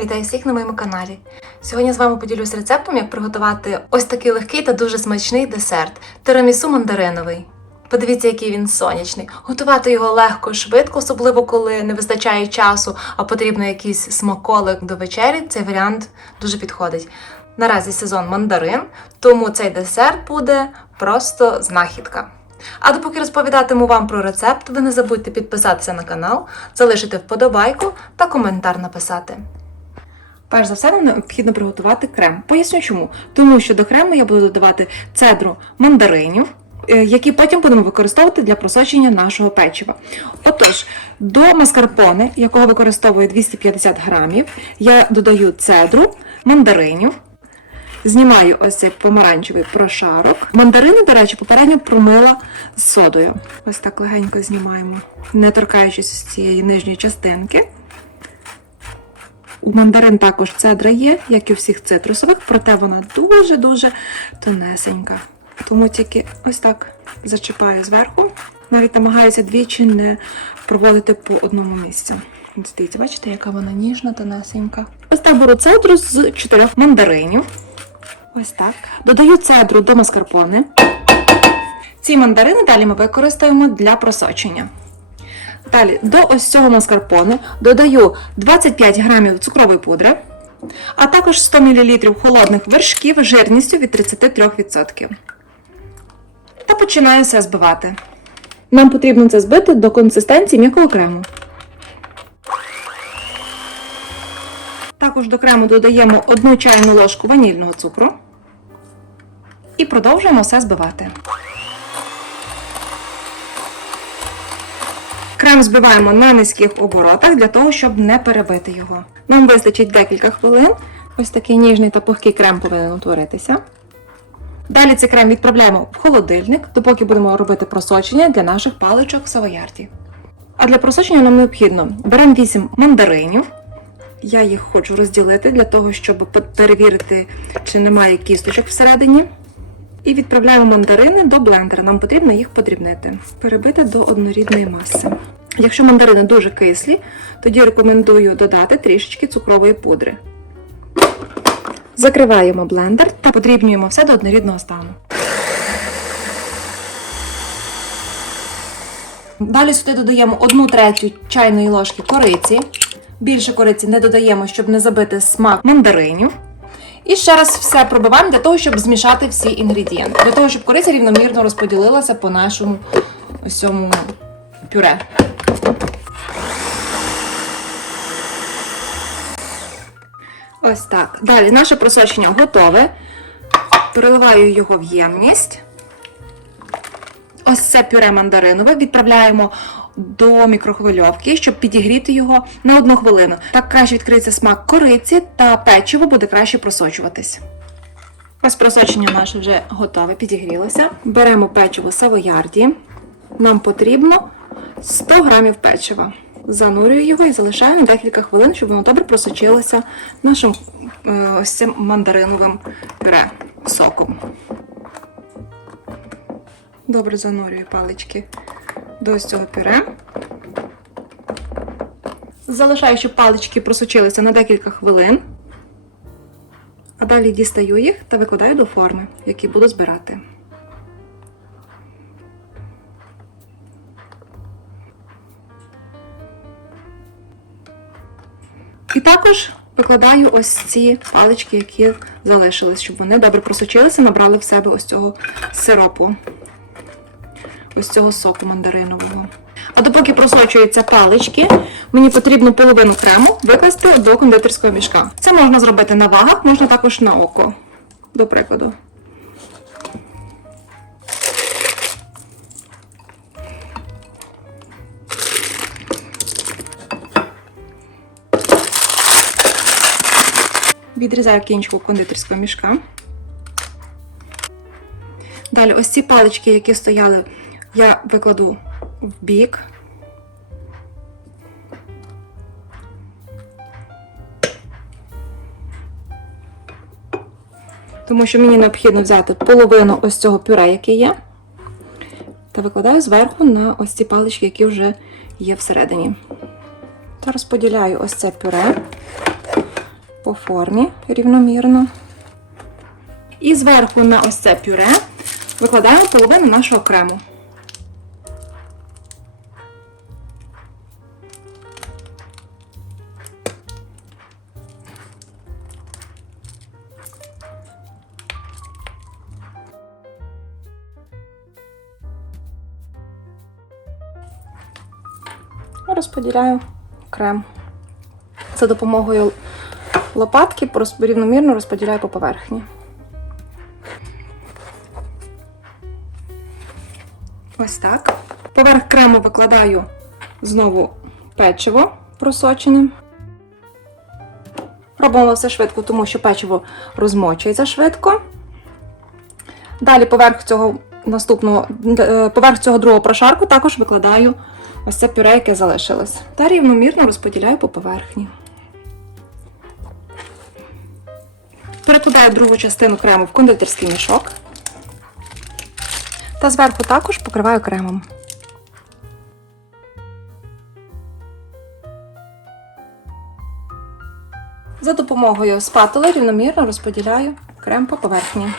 Вітаю всіх на моєму каналі. Сьогодні з вами поділюсь рецептом, як приготувати ось такий легкий та дуже смачний десерт тирамісу мандариновий. Подивіться, який він сонячний. Готувати його легко, швидко, особливо коли не вистачає часу, а потрібно якийсь смаколик до вечері. Цей варіант дуже підходить. Наразі сезон мандарин, тому цей десерт буде просто знахідка. А допоки розповідатиму вам про рецепт, ви не забудьте підписатися на канал, залишити вподобайку та коментар написати. Перш за все, нам необхідно приготувати крем. Поясню чому. Тому що до крему я буду додавати цедру мандаринів, е, які потім будемо використовувати для просочення нашого печива. Отож, до маскарпоне, якого використовую 250 грамів, я додаю цедру мандаринів. Знімаю ось цей помаранчевий прошарок. Мандарини, до речі, попередньо промила з содою. Ось так легенько знімаємо, не торкаючись з цієї нижньої частинки. У мандарин також цедра є, як і у всіх цитрусових, проте вона дуже-дуже тонесенька. Тому тільки ось так зачіпаю зверху. Навіть намагаюся двічі не проводити по одному місцю. Дивіться, бачите, яка вона ніжна, тонесенька. Ось так беру цедру з чотирьох мандаринів. Ось так. Додаю цедру до маскарпоне. Ці мандарини далі ми використаємо для просочення. Далі до ось цього маскарпоне додаю 25 грамів цукрової пудри, а також 100 мл холодних вершків жирністю від 33%. Та починаю все збивати. Нам потрібно це збити до консистенції м'якого крему. Також до крему додаємо 1 чайну ложку ванільного цукру і продовжуємо все збивати. Крем збиваємо на низьких оборотах для того, щоб не перебити його. Нам вистачить декілька хвилин. Ось такий ніжний та пухкий крем повинен утворитися. Далі цей крем відправляємо в холодильник, допоки будемо робити просочення для наших паличок в савоярді. А для просочення нам необхідно беремо 8 мандаринів. Я їх хочу розділити для того, щоб перевірити, чи немає кісточок всередині. І відправляємо мандарини до блендера. Нам потрібно їх подрібнити, перебити до однорідної маси. Якщо мандарини дуже кислі, тоді рекомендую додати трішечки цукрової пудри. Закриваємо блендер та подрібнюємо все до однорідного стану. Далі сюди додаємо 1 третю чайної ложки кориці. Більше кориці не додаємо, щоб не забити смак мандаринів. І ще раз все пробиваємо для того, щоб змішати всі інгредієнти. Для того, щоб кориця рівномірно розподілилася по нашому ось цьому пюре. Ось так. Далі наше просочення готове. Переливаю його в ємність. Ось це пюре мандаринове відправляємо до мікрохвильовки, щоб підігріти його на одну хвилину. Так краще відкриється смак кориці та печиво буде краще просочуватись. Ось просочення наше вже готове, підігрілося. Беремо печиво савоярді. Нам потрібно 100 грамів печива. Занурюю його і залишаю на декілька хвилин, щоб воно добре просочилося нашим е, ось цим мандариновим пюре соком. Добре занурюю палички до ось цього пюре. Залишаю, щоб палички просочилися на декілька хвилин. А далі дістаю їх та викладаю до форми, які буду збирати. І також викладаю ось ці палички, які залишились, щоб вони добре просочилися, набрали в себе ось цього сиропу ось цього соку мандаринового. А допоки просочуються палички, мені потрібно половину крему викласти до кондитерського мішка. Це можна зробити на вагах, можна також на око, до прикладу. Відрізаю кінчику кондитерського мішка. Далі, ось ці палички, які стояли, я викладу в бік. Тому що мені необхідно взяти половину ось цього пюре, яке є, та викладаю зверху на ось ці палички, які вже є всередині. Та розподіляю ось це пюре по формі рівномірно. І зверху на ось це пюре викладаємо половину нашого крему. Розподіляю крем. За допомогою лопатки рівномірно розподіляю по поверхні. Ось так. Поверх крему викладаю знову печиво просочене. Робимо все швидко, тому що печиво розмочується швидко. Далі поверх цього наступного, е, поверх цього другого прошарку також викладаю ось це пюре, яке залишилось. Та рівномірно розподіляю по поверхні. Перекладаю другу частину крему в кондитерський мішок. Та зверху також покриваю кремом. За допомогою спатули рівномірно розподіляю крем по поверхні.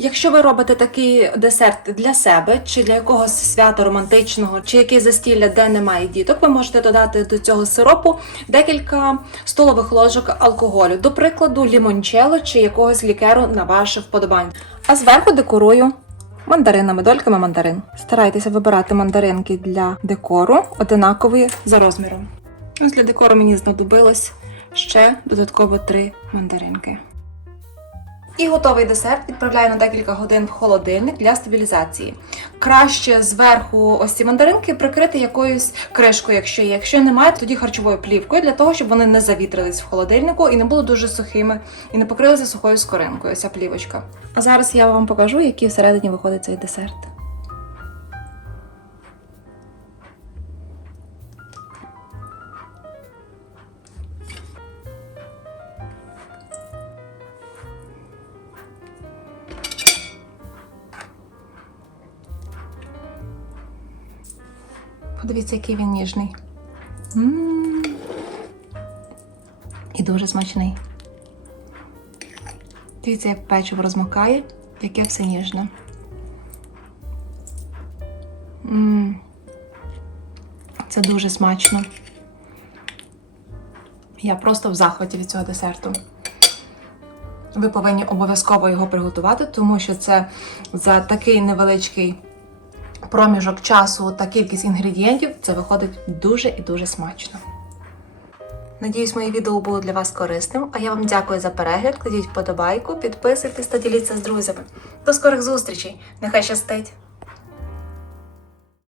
Якщо ви робите такий десерт для себе чи для якогось свята романтичного, чи якесь застілля, де немає діток, ви можете додати до цього сиропу декілька столових ложок алкоголю, до прикладу, лімончело чи якогось лікеру на ваше вподобання. А зверху декорую мандаринами, дольками мандарин. Старайтеся вибирати мандаринки для декору одинакові за розміром. Ось для декору мені знадобилось ще додатково три мандаринки. І готовий десерт відправляю на декілька годин в холодильник для стабілізації. Краще зверху ось ці мандаринки прикрити якоюсь кришкою, якщо є. Якщо немає, тоді харчовою плівкою для того, щоб вони не завітрились в холодильнику і не були дуже сухими, і не покрилися сухою скоринкою. Ця плівочка. А зараз я вам покажу, який всередині виходить цей десерт. Подивіться, який він ніжний. м І дуже смачний. Дивіться, як печиво розмокає, яке все ніжне. м Це дуже смачно. Я просто в захваті від цього десерту. Ви повинні обов'язково його приготувати, тому що це за такий невеличкий проміжок часу та кількість інгредієнтів це виходить дуже і дуже смачно. Надіюсь, моє відео було для вас корисним, а я вам дякую за перегляд. Кладіть вподобайку, підписуйтесь та діліться з друзями. До скорих зустрічей! Нехай щастить!